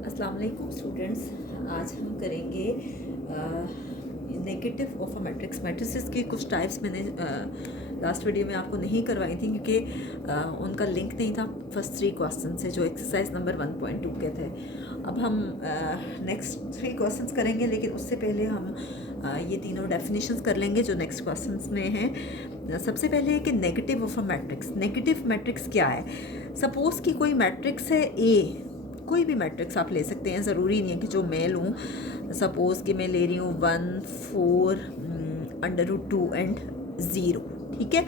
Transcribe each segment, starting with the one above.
अस्सलाम वालेकुम स्टूडेंट्स। आज हम करेंगे negative of a matrix. Matrices की कुछ टाइप्स मैंने लास्ट वीडियो में आपको नहीं करवाई थी क्योंकि उनका लिंक नहीं था फर्स्ट 3 क्वेश्चन से जो एक्सरसाइज नंबर 1.2 के थे। अब हम नेक्स्ट 3 क्वेश्चंस करेंगे, लेकिन उससे पहले हम ये तीनों डेफिनेशंस कर लेंगे जो नेक्स्ट क्वेश्चंस में हैं। सबसे पहले है कि negative of a matrix. Negative matrix क्या है? सपोज़ कि कोई मैट्रिक्स है ए, कोई भी मैट्रिक्स आप ले सकते हैं, ज़रूरी नहीं है कि जो मैं लूँ। सपोज़ कि मैं ले रही हूँ 1 4 √2 एंड 0, ठीक है।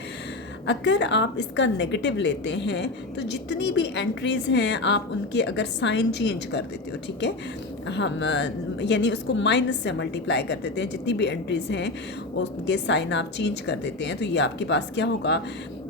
अगर आप इसका नेगेटिव लेते हैं तो जितनी भी एंट्रीज़ हैं आप उनके अगर साइन चेंज कर देते हो, ठीक है। हम यानी उसको माइनस से मल्टीप्लाई कर देते हैं, जितनी भी एंट्रीज़ हैं उसके साइन आप चेंज कर देते हैं, तो ये आपके पास क्या होगा?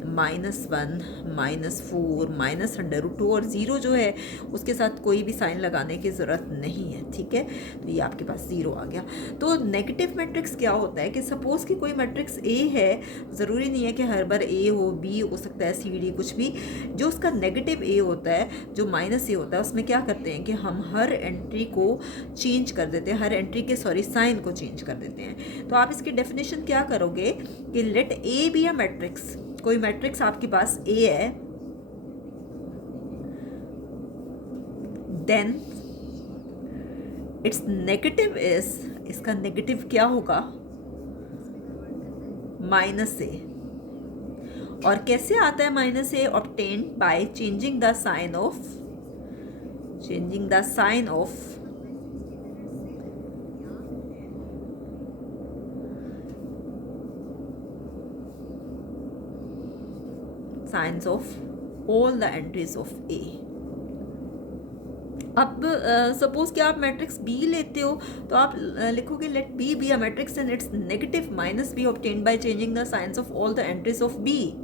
-1 -4 -√2 और 0 जो है उसके साथ कोई भी साइन लगाने की ज़रूरत नहीं है, ठीक है। तो ये आपके पास 0 आ गया। तो नेगेटिव मैट्रिक्स क्या होता है कि सपोज़ कि कोई मैट्रिक्स ए है, ज़रूरी नहीं है कि हर बार ए हो, बी हो सकता है, सी डी कुछ भी। जो उसका नेगेटिव ए होता है, जो माइनस ए होता है, उसमें क्या करते हैं कि हम हर एंट्री को चेंज कर देते हैं, हर एंट्री के साइन को चेंज कर देते हैं। तो आप इसकी डेफिनेशन क्या करोगे कि let A be a matrix. कोई मैट्रिक्स आपके पास ए है, देन इट्स नेगेटिव इज, इसका नेगेटिव क्या होगा? -a। और कैसे आता है -a? Obtained by changing the sign of signs of all the entries of A. अब सपोज कि आप मैट्रिक्स बी लेते हो तो आप लिखोगे let b be a matrix and its negative -b obtained by changing the signs of all the entries of b,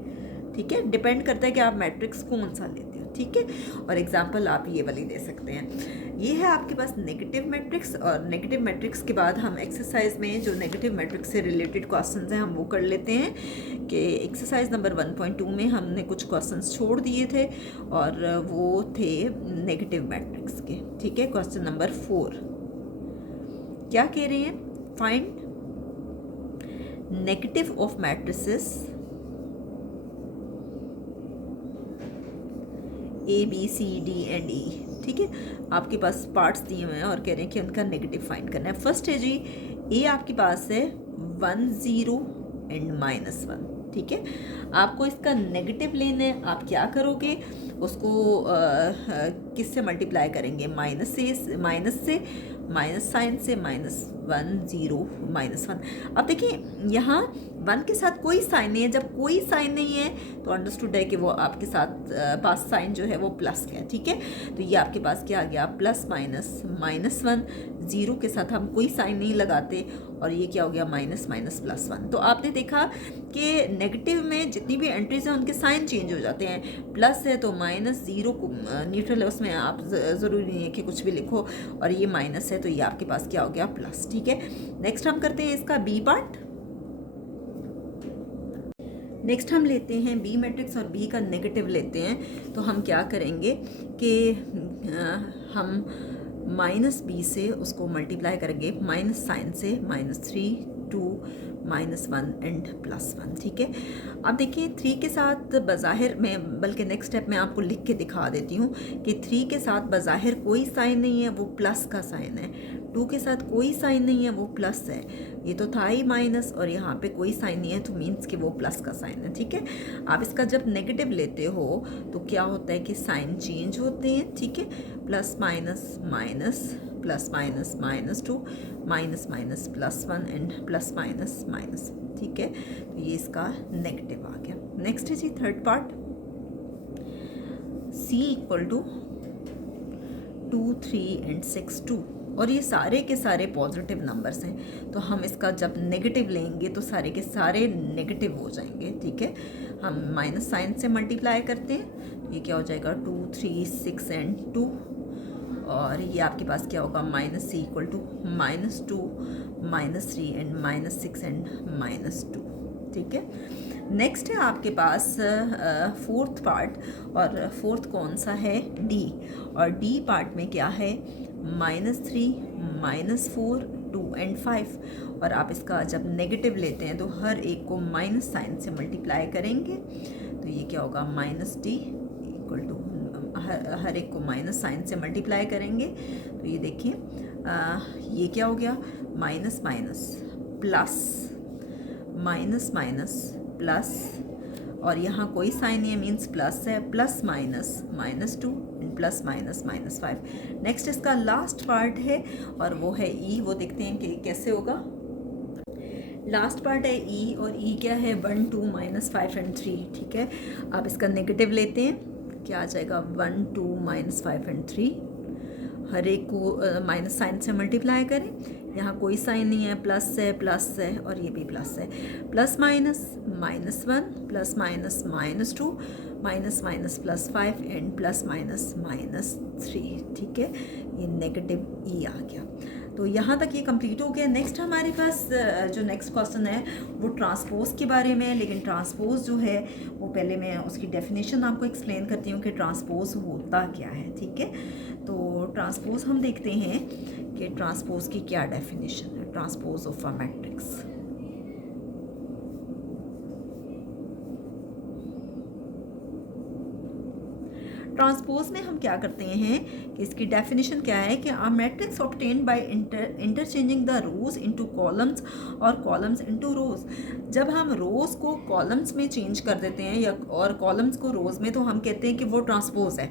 ठीक है। डिपेंड करता है कि आप मैट्रिक्स कौन सा लेते हो, ठीक है। और एग्जांपल आप ये वाली दे सकते हैं। ये है आपके पास नेगेटिव मैट्रिक्स। और नेगेटिव मैट्रिक्स के बाद हम एक्सरसाइज में जो नेगेटिव मैट्रिक्स से रिलेटेड क्वेश्चंस हैं हम वो कर लेते हैं कि एक्सरसाइज नंबर 1.2 में हमने कुछ क्वेश्चंस छोड़ दिए थे और वो थे नेगेटिव मैट्रिक्स के, ठीक है। क्वेश्चन नंबर 4 क्या कह रहे हैं? Find negative of matrices A B C D and E, ठीक है। आपके पास पार्ट्स दिए हुए हैं और कह रहे हैं कि उनका नेगेटिव फाइंड करना है। फर्स्ट है जी, A आपके पास है 1 0 एंड -1, ठीक है। आपको इसका नेगेटिव लेना है। आप क्या करोगे? उसको किससे मल्टीप्लाई करेंगे? माइनस से माइनस साइन से -1 0 -1। अब देखिए यहाँ 1 के साथ कोई साइन नहीं है। जब कोई साइन नहीं है तो अंडरस्टूड है कि वो आपके साथ पास साइन जो है वो प्लस का है, ठीक है। तो ये आपके पास क्या आ गया? प्लस -1। 0 के साथ हम कोई साइन नहीं लगाते और ये क्या हो गया? -+1। तो आपने देखा कि नेगेटिव में जितनी भी एंट्रीज हैं उनके साइन चेंज हो जाते हैं। प्लस है तो -0 को न्यूट्रल है, उसमें आप ज़रूरी नहीं है कि कुछ भी लिखो, और ये माइनस है तो ये आपके पास क्या हो गया? प्लस, ठीक है। नेक्स्ट हम करते हैं इसका बी पार्ट। नेक्स्ट हम लेते हैं बी मैट्रिक्स और बी का नेगेटिव लेते हैं। तो हम क्या करेंगे कि हम -b से उसको मल्टीप्लाई करेंगे माइनस साइन से, -3 2 -1 एंड +1, ठीक है। अब देखिए 3 के साथ बज़ाहिर मैं, बल्कि नेक्स्ट स्टेप में आपको लिख के दिखा देती हूँ कि 3 के साथ बज़ाहिर कोई साइन नहीं है, वो प्लस का साइन है। 2 के साथ कोई साइन नहीं है, वो प्लस है। ये तो था ही माइनस और यहाँ पे कोई साइन नहीं है तो मीन्स कि वो प्लस का साइन है, ठीक है। आप इसका जब नेगेटिव लेते हो तो क्या होता है कि साइन चेंज होते हैं, ठीक है। Plus minus minus, plus minus -2, minus +1 and plus minus minus, ठीक है। तो ये इसका नेगेटिव आ गया। नेक्स्ट है जी थर्ड पार्ट, C = 2 3 एंड 6 2, और ये सारे के सारे पॉजिटिव नंबर्स हैं। तो हम इसका जब नेगेटिव लेंगे तो सारे के सारे नेगेटिव हो जाएंगे, ठीक है। हम माइनस साइन से मल्टीप्लाई करते हैं, ये क्या हो जाएगा? 2 3 6 एंड 2, और ये आपके पास क्या होगा? -C = -2 -3 एंड -6 एंड -2, ठीक है। नेक्स्ट है आपके पास फोर्थ पार्ट, और फोर्थ कौन सा है? डी। और डी पार्ट में क्या है? -3, -4, 2 एंड 5। और आप इसका जब नेगेटिव लेते हैं तो हर एक को माइनस साइन से मल्टीप्लाई करेंगे, तो ये क्या होगा? -d इक्वल टू हर एक को माइनस साइन से मल्टीप्लाई करेंगे, तो ये देखिए ये क्या हो गया? Minus minus plus, minus minus plus, और यहाँ कोई साइन नहीं है, मीन्स प्लस है, plus minus -2 and plus minus -5। Next इसका लास्ट पार्ट है और वो है ई। वो देखते हैं कि कैसे होगा। लास्ट पार्ट है ई, और ई क्या है? 1, 2, -5 एंड 3। ठीक है, आप इसका नेगेटिव लेते हैं, क्या आ जाएगा? 1, 2, -5 एंड 3। हर एक को माइनस साइन से मल्टीप्लाई करें, यहाँ कोई साइन नहीं है, प्लस है और ये भी प्लस है। Plus minus -1, plus minus -2, minus minus +5 and plus minus -3। ठीक है, ये नेगेटिव ई आ गया। तो यहाँ तक ये कंप्लीट हो गया। नेक्स्ट हमारे पास जो नेक्स्ट क्वेश्चन है वो ट्रांसपोज के बारे में है, लेकिन ट्रांसपोज जो है वो पहले मैं उसकी डेफिनेशन आपको एक्सप्लेन करती हूँ कि ट्रांसपोज होता क्या है। ठीक है, तो ट्रांसपोज हम देखते हैं कि ट्रांसपोज की क्या डेफिनेशन है। Transpose of a matrix, transpose में हम क्या करते हैं कि इसकी डेफिनेशन क्या है कि a matrix obtained by interchanging the rose into columns और कॉलम्स इनटू रोज। जब हम रोज को कॉलम्स में चेंज कर देते हैं या और कॉलम्स को रोज में, तो हम कहते हैं कि वो ट्रांसपोज है।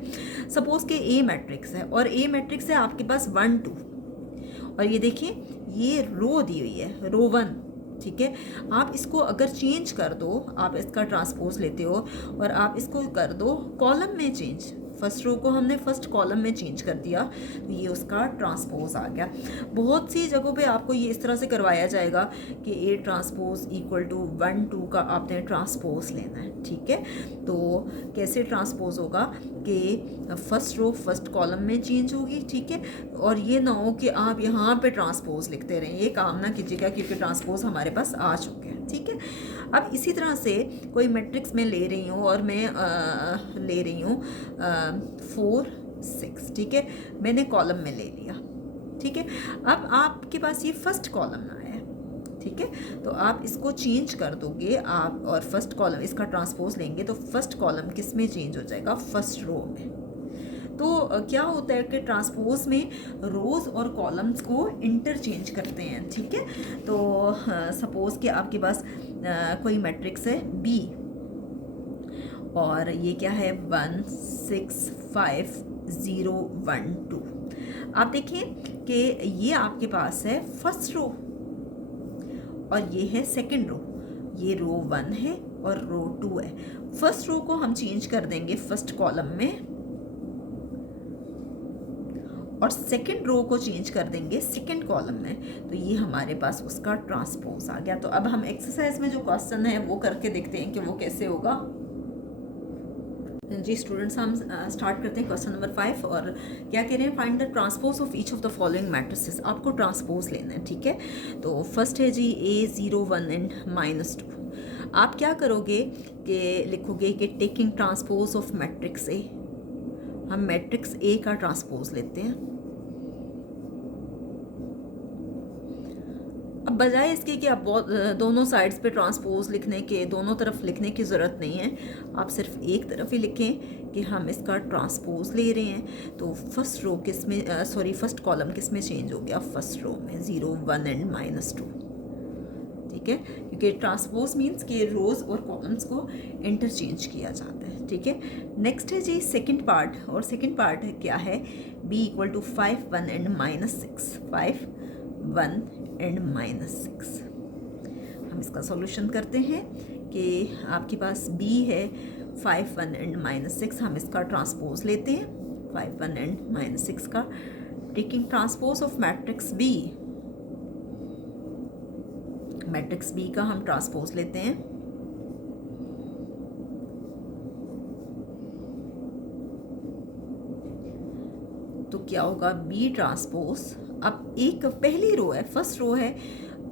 सपोज के ए मैट्रिक्स है और ए मैट्रिक्स है आपके पास 1, 2, और ये देखिए ये रो दी हुई है, रो 1। ठीक है, आप इसको अगर चेंज कर दो, आप इसका ट्रांसपोज लेते हो और आप इसको कर दो कॉलम में चेंज, फर्स्ट रो को हमने फर्स्ट कॉलम में चेंज कर दिया, तो ये उसका ट्रांसपोज आ गया। बहुत सी जगहों पे आपको ये इस तरह से करवाया जाएगा कि ए ट्रांसपोज इक्वल टू 1, 2 का आपने ट्रांसपोज लेना है। ठीक है, तो कैसे ट्रांसपोज होगा कि फर्स्ट रो फर्स्ट कॉलम में चेंज होगी। ठीक है, और ये ना हो कि आप यहाँ पे ट्रांसपोज लिखते रहें, ये काम ना कीजिएगा क्योंकि ट्रांसपोज हमारे पास आ चुके हैं। ठीक है, अब इसी तरह से कोई मैट्रिक्स में ले रही हूँ और मैं ले रही हूँ 4, 6। ठीक है, मैंने कॉलम में ले लिया। ठीक है, अब आपके पास ये फर्स्ट कॉलम आया है। ठीक है, तो आप इसको चेंज कर दोगे आप, और फर्स्ट कॉलम इसका ट्रांसपोज लेंगे तो फर्स्ट कॉलम किस में चेंज हो जाएगा? फर्स्ट रो में। तो क्या होता है कि ट्रांसपोज में रोज और कॉलम्स को इंटरचेंज करते हैं। ठीक है, तो सपोज कि आपके पास कोई मैट्रिक्स है बी और ये क्या है? 1, 6, 5, 0, 1, 2। आप देखिए कि ये आपके पास है फर्स्ट रो और ये है सेकंड रो। ये रो 1 है और रो 2 है। फर्स्ट रो को हम चेंज कर देंगे फर्स्ट कॉलम में और सेकंड रो को चेंज कर देंगे सेकंड कॉलम में, तो ये हमारे पास उसका ट्रांसपोज आ गया। तो अब हम एक्सरसाइज में जो क्वेश्चन है वो करके देखते हैं कि वो कैसे होगा। जी स्टूडेंट्स, हम स्टार्ट करते हैं क्वेश्चन नंबर 5 और क्या कह रहे हैं? Find the transpose of each of the following matrices. आपको ट्रांसपोज लेना है। ठीक है, तो फर्स्ट है जी A, 0, 1 एंड -2। आप क्या करोगे कि लिखोगे कि taking transpose of matrix A, हम मैट्रिक्स ए का ट्रांसपोज लेते हैं। अब बजाय इसके कि आप दोनों साइड्स पे ट्रांसपोज लिखने के, दोनों तरफ लिखने की ज़रूरत नहीं है, आप सिर्फ एक तरफ ही लिखें कि हम इसका ट्रांसपोज ले रहे हैं। तो फर्स्ट रो किस में फर्स्ट कॉलम किस में चेंज हो गया? फर्स्ट रो में, 0, 1 एंड -2। ठीक है, क्योंकि ट्रांसपोज मीन्स कि रोज और कॉलम्स को इंटरचेंज किया जाता है। ठीक है, नेक्स्ट है जी सेकंड पार्ट, और सेकंड पार्ट क्या है? b = 5, 1 and -6। 5, 1 एंड -6। हम इसका सॉल्यूशन करते हैं कि आपके पास b है 5, 1 एंड -6। हम इसका ट्रांसपोज लेते हैं 5, 1 एंड -6 का। Taking transpose of matrix b, matrix B का हम ट्रांसपोज लेते हैं। तो क्या होगा? B ट्रांसपोज, अब एक पहली रो है, फर्स्ट रो है,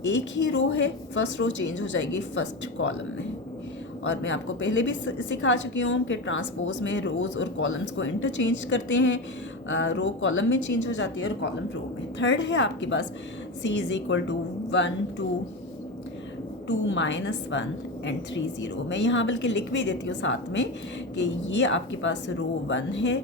एक ही रो है, फर्स्ट रो चेंज हो जाएगी फर्स्ट कॉलम में और मैं आपको पहले भी सिखा चुकी हूँ कि ट्रांसपोज में रोज़ और कॉलम्स को इंटरचेंज करते हैं, रो कॉलम में चेंज हो जाती है और कॉलम रो में। थर्ड है आपके पास C is equal to 1 2 -1 and 3 0। मैं यहाँ बल्कि लिख भी देती हूँ साथ में कि ये आपके पास रो 1 है,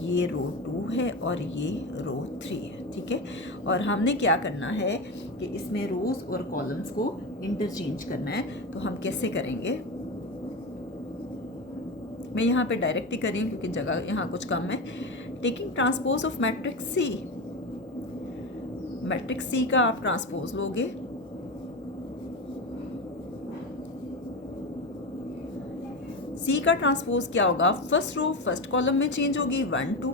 ये रो 2 है और ये रो 3 है, ठीक है। और हमने क्या करना है कि इसमें रोज़ और कॉलम्स को इंटरचेंज करना है। तो हम कैसे करेंगे, मैं यहाँ पे डायरेक्ट ही कर रही हूँ क्योंकि जगह यहाँ कुछ कम है। Taking transpose of matrix C, matrix C का आप ट्रांसपोज लोगे, सी का ट्रांसपोज क्या होगा, फर्स्ट रो फर्स्ट कॉलम में चेंज होगी 1 2,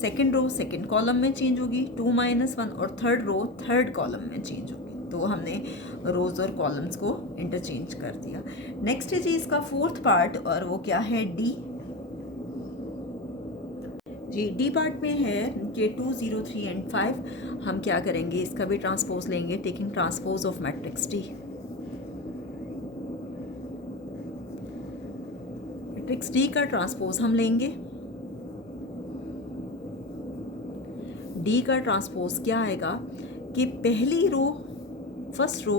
सेकेंड रो सेकेंड कॉलम में चेंज होगी 2 -1 और थर्ड रो थर्ड कॉलम में चेंज होगी। तो हमने रोज और कॉलम्स को इंटरचेंज कर दिया। नेक्स्ट है जी इसका फोर्थ पार्ट और वो क्या है, डी। जी डी पार्ट में है कि 2 0 3 एंड 5। हम क्या करेंगे, इसका भी ट्रांसपोज लेंगे, taking transpose of matrix D. Matrix D का ट्रांसपोज हम लेंगे, डी का ट्रांसपोज क्या आएगा कि पहली रो फर्स्ट रो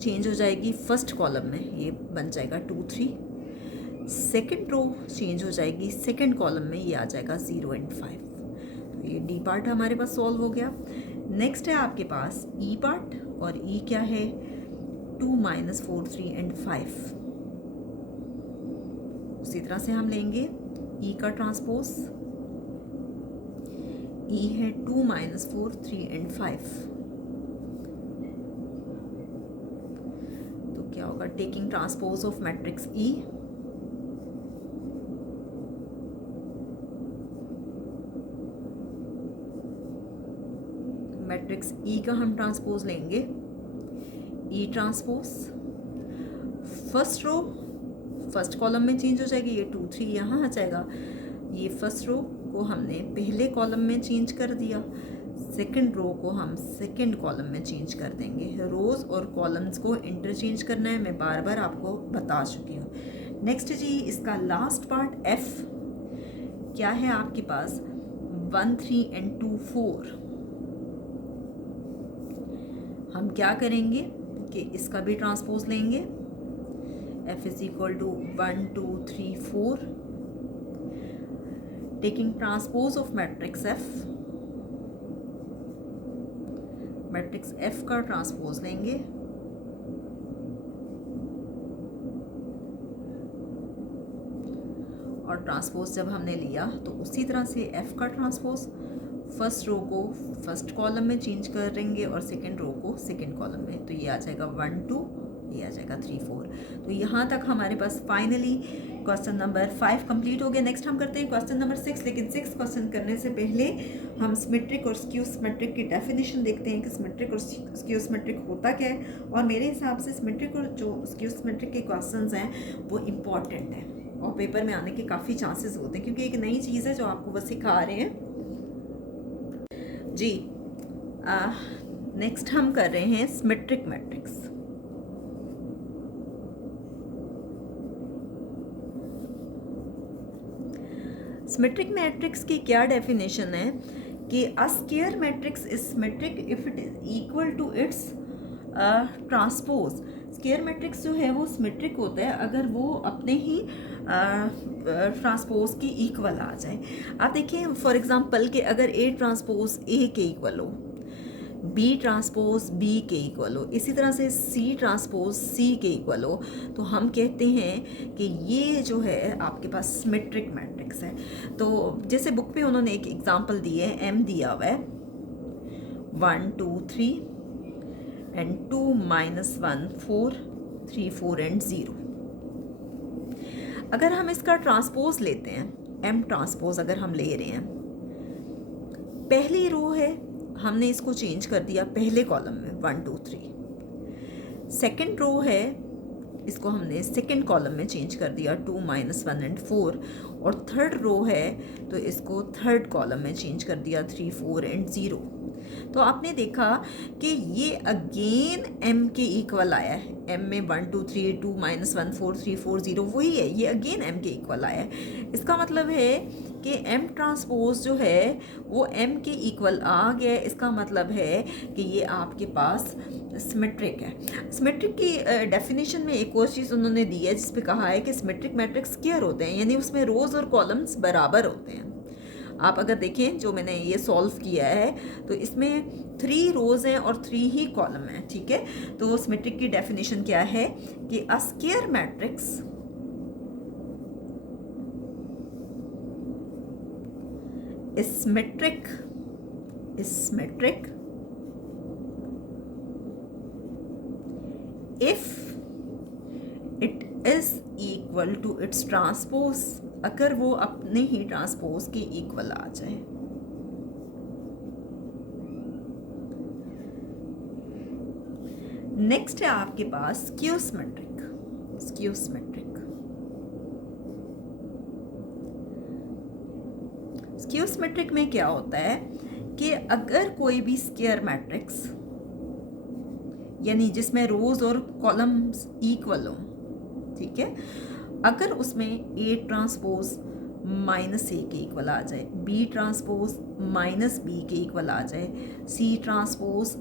चेंज हो जाएगी फर्स्ट कॉलम में, ये बन जाएगा 2 3। सेकेंड रो चेंज हो जाएगी सेकेंड कॉलम में, ये आ जाएगा 0 एंड 5। तो ये डी पार्ट हमारे पास सॉल्व हो गया। नेक्स्ट है आपके पास ई पार्ट और ई क्या है, 2 -4 3 एंड 5। उसी तरह से हम लेंगे ई का ट्रांसपोज, ई है 2 -4 3 एंड 5। तो क्या होगा, taking transpose of matrix E, matrix E का हम ट्रांसपोज लेंगे, E transpose first row first column में चेंज हो जाएगी, ये 2 3 यहाँ आ जाएगा। ये फर्स्ट रो को हमने पहले कॉलम में चेंज कर दिया, सेकंड रो को हम सेकंड कॉलम में चेंज कर देंगे। रोज़ और कॉलम्स को इंटरचेंज करना है, मैं बार बार आपको बता चुकी हूँ। नेक्स्ट जी इसका लास्ट पार्ट एफ क्या है आपके पास, 1 3 एंड 2 4। हम क्या करेंगे कि इसका भी ट्रांसपोज लेंगे, f is equal to 1 2 3 4, taking transpose of matrix f, matrix f का ट्रांसपोज लेंगे, और ट्रांसपोज जब हमने लिया तो उसी तरह से f का ट्रांसपोज फर्स्ट रो को फर्स्ट कॉलम में चेंज करेंगे और सेकेंड रो को सेकेंड कॉलम में। तो ये आ जाएगा 1 2, ये आ जाएगा 3 4। तो यहाँ तक हमारे पास फाइनली क्वेश्चन नंबर 5 कंप्लीट हो गया। नेक्स्ट हम करते हैं क्वेश्चन नंबर 6। लेकिन 6 क्वेश्चन करने से पहले हम सिमेट्रिक और स्क्यू सिमेट्रिक की डेफिनेशन देखते हैं कि सिमेट्रिक और स्क्यू सिमेट्रिक होता क्या है। और मेरे हिसाब से सिमेट्रिक और जो स्क्यू सिमेट्रिक के क्वेश्चन हैं वो इम्पॉर्टेंट है और पेपर में आने के काफ़ी चांसेस होते हैं क्योंकि एक नई चीज़ है जो आपको वो सिखा रहे हैं जी। नेक्स्ट हम कर रहे हैं सिमेट्रिक मैट्रिक्स। सिमेट्रिक मैट्रिक्स की क्या डेफिनेशन है कि a square matrix is symmetric if it is equal to its transpose. Square matrix जो है वो सिमेट्रिक होता है अगर वो अपने ही ट्रांसपोज की इक्वल आ जाए। आप देखिए फॉर एग्जांपल कि अगर ए ट्रांसपोज ए के इक्वल हो, बी ट्रांसपोज बी के इक्वल हो, इसी तरह से सी ट्रांसपोज सी के इक्वल हो, तो हम कहते हैं कि ये जो है आपके पास सिमेट्रिक मैट्रिक्स है। तो जैसे बुक पे उन्होंने एक एग्जांपल दी है, एम दिया हुआ है 1 2 3 एंड 2 -1 4 3 4 एंड 0। अगर हम इसका ट्रांसपोज लेते हैं, एम ट्रांसपोज अगर हम ले रहे हैं, पहली रो है हमने इसको चेंज कर दिया पहले कॉलम में 1 2 3, सेकेंड रो है इसको हमने सेकंड कॉलम में चेंज कर दिया 2 -1 and 4, और थर्ड रो है तो इसको थर्ड कॉलम में चेंज कर दिया 3 4 and 0। तो आपने देखा कि ये अगेन m के इक्वल आया है, m में 1 2 3 2 -1 4 3 4 0 वही है, ये अगेन m के इक्वल आया है। इसका मतलब है कि m ट्रांसपोज जो है वो m के इक्वल आ गया। इसका मतलब है कि ये आपके पास सिमेट्रिक है। सिमेट्रिक की डेफिनेशन में एक और चीज़ उन्होंने दी है जिस पे कहा है कि सिमेट्रिक मैट्रिक्स स्क्वायर होते हैं, यानी उसमें रोज़ और कॉलम्स बराबर होते हैं। आप अगर देखें जो मैंने ये सॉल्व किया है तो इसमें 3 रोज़ हैं और 3 ही कॉलम हैं, ठीक है। तो सिमेट्रिक की डेफिनेशन क्या है कि a square matrix is symmetric if it is equal to its transpose, अगर वो अपने ही ट्रांसपोज के इक्वल आ जाए। नेक्स्ट है आपके पास स्क्यू सिमेट्रिक। स्क्यू सिमेट्रिक में क्या होता है कि अगर कोई भी स्क्वायर मैट्रिक्स यानी जिसमें रोज और कॉलम्स इक्वल हो, ठीक है, अगर उसमें A ट्रांसपोज -A के इक्वल आ जाए, B ट्रांसपोज -B के इक्वल आ जाए, C ट्रांसपोज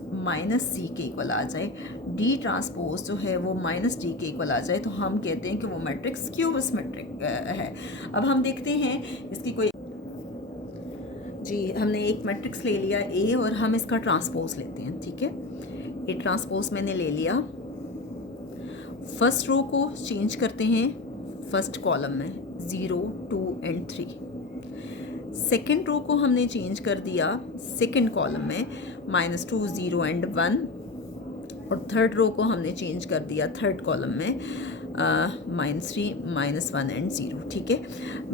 -C के इक्वल आ जाए, D ट्रांसपोज जो है वो -D के इक्वल आ जाए, तो हम कहते हैं कि वो मैट्रिक्स स्क्यू सिमेट्रिक है। अब हम देखते हैं इसकी कोई जी, हमने एक मैट्रिक्स ले लिया A और हम इसका ट्रांसपोज लेते हैं, ठीक है। A ट्रांसपोज मैंने ले लिया, फर्स्ट रो को चेंज करते हैं फर्स्ट कॉलम में 0 2 and 3, सेकेंड रो को हमने चेंज कर दिया सेकेंड कॉलम में -2 0 and 1, और थर्ड रो को हमने चेंज कर दिया थर्ड कॉलम में -3 -1 and 0, ठीक है।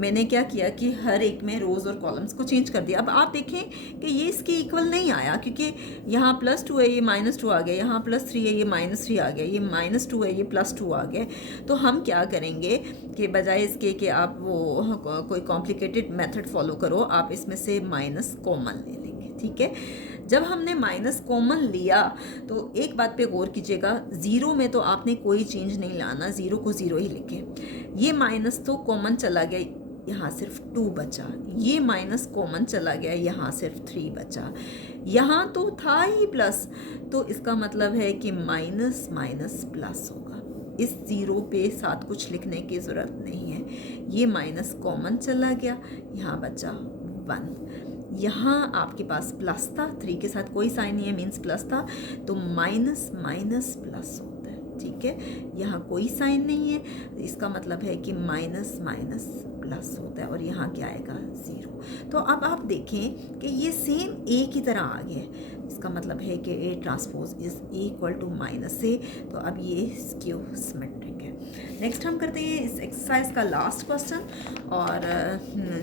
मैंने क्या किया कि हर एक में रोज़ और कॉलम्स को चेंज कर दिया। अब आप देखें कि ये इसके इक्वल नहीं आया, क्योंकि यहाँ +2 है ये -2 आ गया, यहाँ +3 है ये -3 आ गया, ये -2 है ये +2 आ गया। तो हम क्या करेंगे कि बजाय इसके कि आप वो कोई कॉम्प्लिकेटेड मेथड फॉलो करो, आप इसमें से माइनस कॉमन ले लेंगे, ठीक है। जब हमने माइनस कॉमन लिया तो एक बात पे गौर कीजिएगा, 0 में तो आपने कोई चेंज नहीं लाना, 0 को 0 ही लिखें। ये माइनस तो कॉमन चला गया, यहाँ सिर्फ 2 बचा, ये माइनस कॉमन चला गया, यहाँ सिर्फ 3 बचा, यहाँ तो था ही प्लस, तो इसका मतलब है कि माइनस माइनस प्लस होगा। इस 0 पे साथ कुछ लिखने की ज़रूरत नहीं है, ये माइनस कॉमन चला गया, यहाँ बचा 1। यहाँ आपके पास प्लस था, 3 के साथ कोई साइन नहीं है, मीन्स प्लस था, तो माइनस माइनस प्लस होता है, ठीक है। यहाँ कोई साइन नहीं है, इसका मतलब है कि माइनस माइनस प्लस होता है, और यहाँ क्या आएगा 0। तो अब आप देखें कि ये सेम A की तरह आ गया है, इसका मतलब है कि A transpose is equal to -A, तो अब ये स्क्यू सिमेट्रिक है। नेक्स्ट हम करते हैं इस एक्सरसाइज का लास्ट क्वेश्चन, और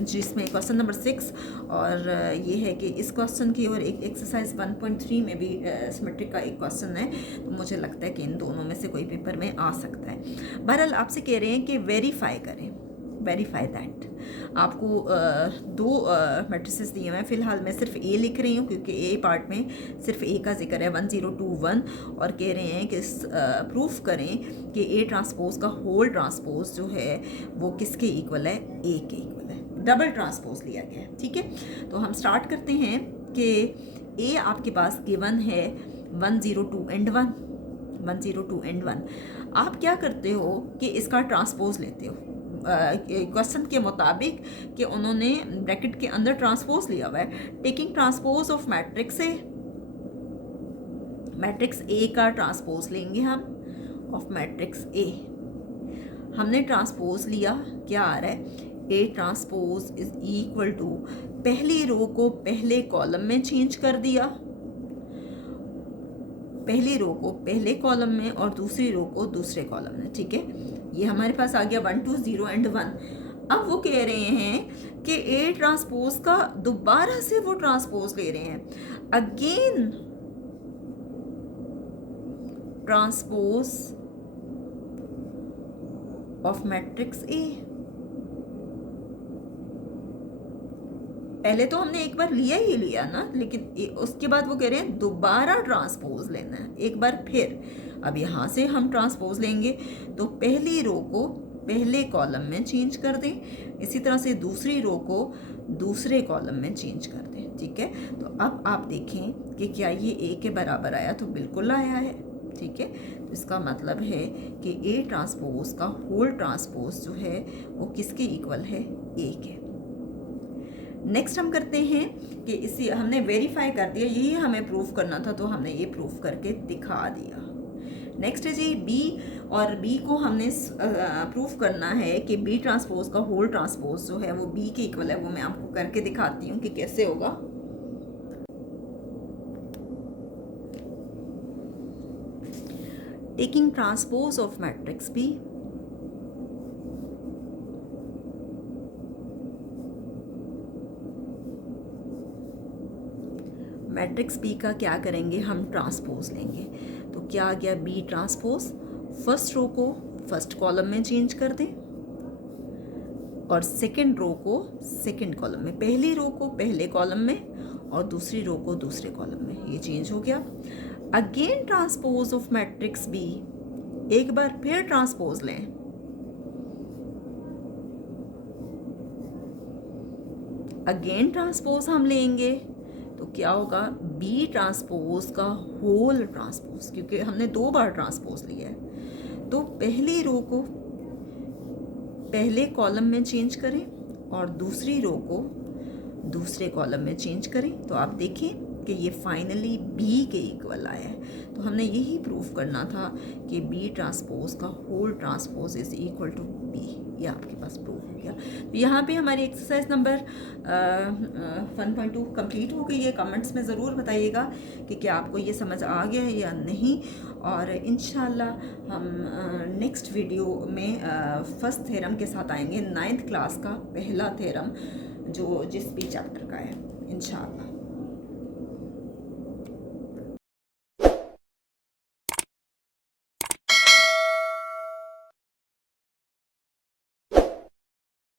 जिसमें क्वेश्चन नंबर 6, और ये है कि इस क्वेश्चन की और एक एक्सरसाइज 1.3 में भी सिमेट्रिक का एक क्वेश्चन है, तो मुझे लगता है कि इन दोनों में से कोई पेपर में आ सकता है। बहरहाल आपसे कह रहे हैं कि वेरीफाई दैट। आपको 2 मैट्रिसेस दिए हुए हैं, फिलहाल मैं सिर्फ A लिख रही हूँ क्योंकि A पार्ट में सिर्फ A का जिक्र है 1021, और कह रहे हैं कि प्रूफ करें कि A ट्रांसपोज का होल ट्रांसपोज जो है वो किसके इक्वल है, A के इक्वल है। डबल ट्रांसपोज लिया गया है, ठीक है। तो हम स्टार्ट करते हैं कि A आपके पास गिवन है 102 and 1। आप क्या करते हो कि इसका ट्रांसपोज लेते हो क्वेश्चन के मुताबिक कि उन्होंने ब्रैकेट के अंदर ट्रांसपोज लिया हुआ है। Taking transpose of matrix A का ट्रांसपोज लेंगे हम ऑफ मैट्रिक्स ए। हमने ट्रांसपोज लिया, क्या आ रहा है, A transpose is equal to, पहली रो को पहले कॉलम में चेंज कर दिया, पहली रो को पहले कॉलम में और दूसरी रो को दूसरे कॉलम में, ठीक है। ये हमारे पास आ गया 1 2 0 and 1। अब वो कह रहे हैं कि A ट्रांसपोज का दोबारा से वो ट्रांसपोज ले रहे हैं, again transpose of matrix A. पहले तो हमने एक बार लिया ही लिया ना, लेकिन उसके बाद वो कह रहे हैं दोबारा ट्रांसपोज लेना है एक बार फिर। अब यहाँ से हम ट्रांसपोज लेंगे तो पहली रो को पहले कॉलम में चेंज कर दें, इसी तरह से दूसरी रो को दूसरे कॉलम में चेंज कर दें। ठीक है, तो अब आप देखें कि क्या ये ए के बराबर आया, तो बिल्कुल आया है। ठीक है, तो इसका मतलब है कि ए ट्रांसपोज का होल ट्रांसपोज जो है वो किसके इक्वल है, ए के। नेक्स्ट हम करते हैं कि इसी हमने वेरीफाई कर दिया, यही हमें प्रूफ करना था तो हमने ये प्रूफ करके दिखा दिया। नेक्स्ट है जी बी, और बी को हमने प्रूफ करना है कि बी ट्रांसपोज का होल ट्रांसपोज जो है वो बी के इक्वल है। वो मैं आपको करके दिखाती हूँ कि कैसे होगा। Taking transpose of matrix b, matrix b का क्या करेंगे, हम ट्रांसपोज लेंगे। तो क्या आ गया, बी ट्रांसपोज, फर्स्ट रो को फर्स्ट कॉलम में चेंज कर दें और सेकंड रो को सेकंड कॉलम में, पहली रो को पहले कॉलम में और दूसरी रो को दूसरे कॉलम में, ये चेंज हो गया। Again transpose of matrix b, एक बार फिर ट्रांसपोज लें, अगेन ट्रांसपोज हम लेंगे तो क्या होगा, बी ट्रांसपोज का होल ट्रांसपोज, क्योंकि हमने 2 बार ट्रांसपोज लिया है। तो पहली रो को पहले कॉलम में चेंज करें और दूसरी रो को दूसरे कॉलम में चेंज करें, तो आप देखें कि ये फाइनली बी के इक्वल आया है। तो हमने यही प्रूफ करना था कि बी ट्रांसपोज का whole transpose is equal to b, ये आपके पास प्रूफ हो गया। तो यहाँ पे हमारी एक्सरसाइज नंबर 1.2 कंप्लीट हो गई है। कमेंट्स में ज़रूर बताइएगा कि क्या आपको ये समझ आ गया है या नहीं, और इंशाल्लाह हम नेक्स्ट वीडियो में फर्स्ट थ्योरम के साथ आएंगे, 9th क्लास का पहला थ्योरम जो जिस भी चैप्टर का है, इंशाल्लाह।